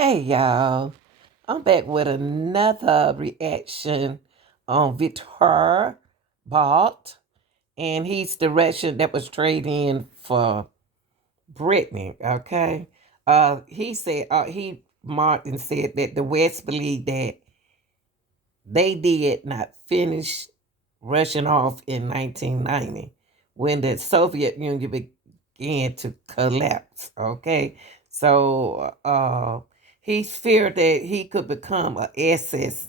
Hey y'all, I'm back with another reaction on Victor Balt, and he's the Russian that was traded in for Brittany. Okay, he said he marked and said that the West believed that they did not finish rushing off in 1990 when the Soviet Union began to collapse. Okay, so he feared that he could become an SS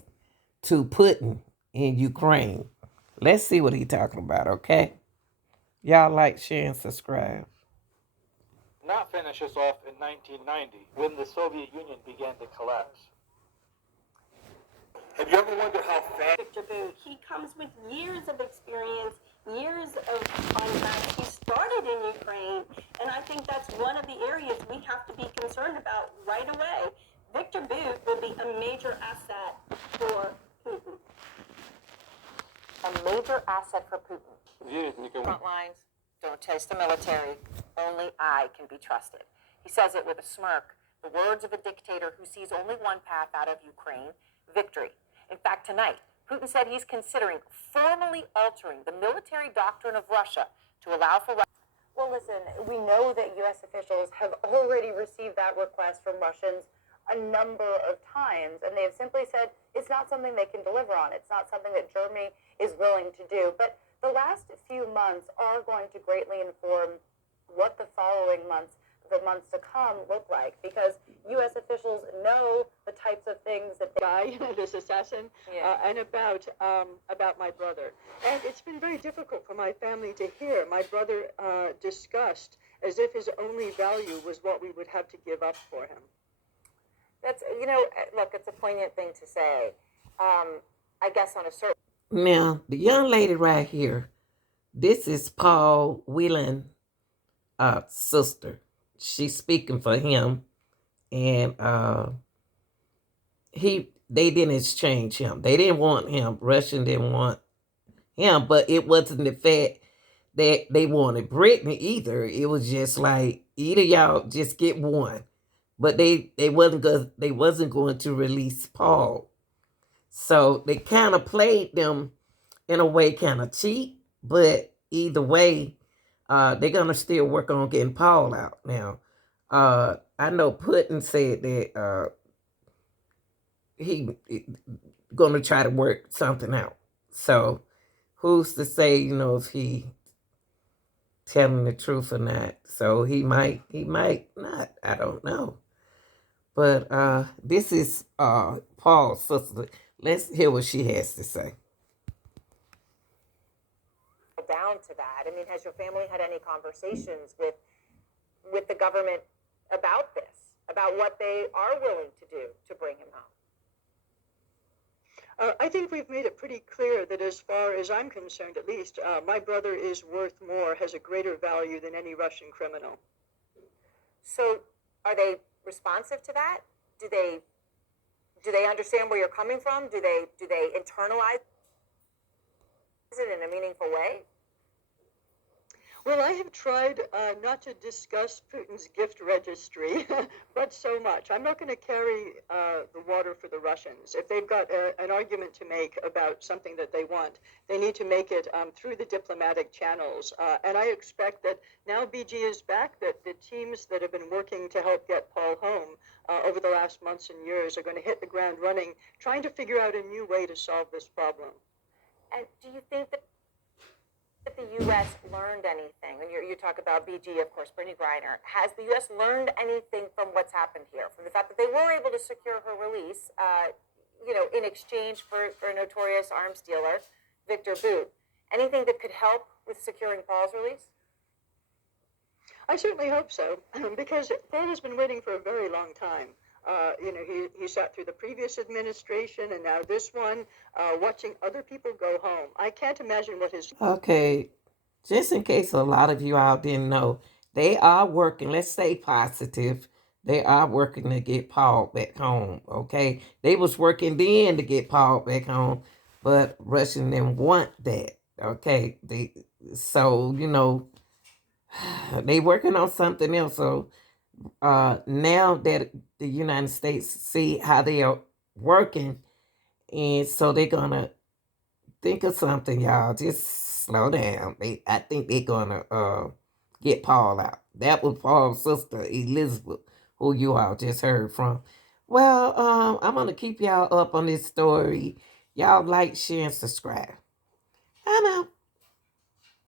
to Putin in Ukraine. Let's see what he's talking about. Okay, y'all like, share, and subscribe. Not finish us off in 1990 when the Soviet Union began to collapse. Have you ever wondered how fast Victor Boot? He comes with years of experience, years of contact. He started in Ukraine, and I think that's one of the areas we have to be concerned about right away. Victor Boot will be a major asset for Putin. A major asset for Putin. Front lines, don't taste the military. Only I can be trusted. He says it with a smirk, the words of a dictator who sees only one path out of Ukraine, victory. In fact, tonight, Putin said he's considering formally altering the military doctrine of Russia to allow for... Well, listen, we know that U.S. officials have already received that request from Russians a number of times, and they have simply said it's not something they can deliver on. It's not something that Germany is willing to do. But the last few months are going to greatly inform what the following months, the months to come, look like, because U.S. officials know the types of things that guy, this assassin, and about my brother. And it's been very difficult for my family to hear my brother discussed as if his only value was what we would have to give up for him. That's, look, it's a poignant thing to say. I guess on a certain... Now, the young lady right here, this is Paul Whelan, sister. She's speaking for him, and they didn't exchange him. They didn't want him. Russian didn't want him, but it wasn't the fact that they wanted Brittany either. It was just like, either y'all just get one, but they wasn't going to release Paul. So they kind of played them in a way, kind of cheap, but either way, they're gonna still work on getting Paul out now. I know Putin said that he gonna try to work something out. So who's to say, if he telling the truth or not? So he might not. I don't know. But this is Paul's sister. Let's hear what she has to say. Down to that. I mean, has your family had any conversations with the government about this, about what they are willing to do to bring him home? I think we've made it pretty clear that as far as I'm concerned, at least, my brother is worth more, has a greater value than any Russian criminal. So are they responsive to that? Do they understand where you're coming from? Do they internalize it in a meaningful way? Well, I have tried not to discuss Putin's gift registry, but so much. I'm not going to carry the water for the Russians. If they've got an argument to make about something that they want, they need to make it through the diplomatic channels. And I expect that now BG is back, that the teams that have been working to help get Paul home over the last months and years are going to hit the ground running, trying to figure out a new way to solve this problem. And do you think that the U.S. learned anything? When you talk about BG, of course, Brittany Griner, has the U.S. learned anything from what's happened here, from the fact that they were able to secure her release, in exchange for a notorious arms dealer, Victor Boot? Anything that could help with securing Paul's release? I certainly hope so, because Paul has been waiting for a very long time. He sat through the previous administration and now this one, watching other people go home. I can't imagine what his... Okay, just in case a lot of you all didn't know, they are working. Let's stay positive. They are working to get Paul back home, okay? They was working then to get Paul back home, but Russian didn't want that, okay? So, they working on something else. So now that the United States see how they are working, and so they're gonna think of something, y'all. Just slow down. I think they're gonna get Paul out. That was Paul's sister Elizabeth, who you all just heard from. Well, I'm gonna keep y'all up on this story. Y'all like, share, and subscribe.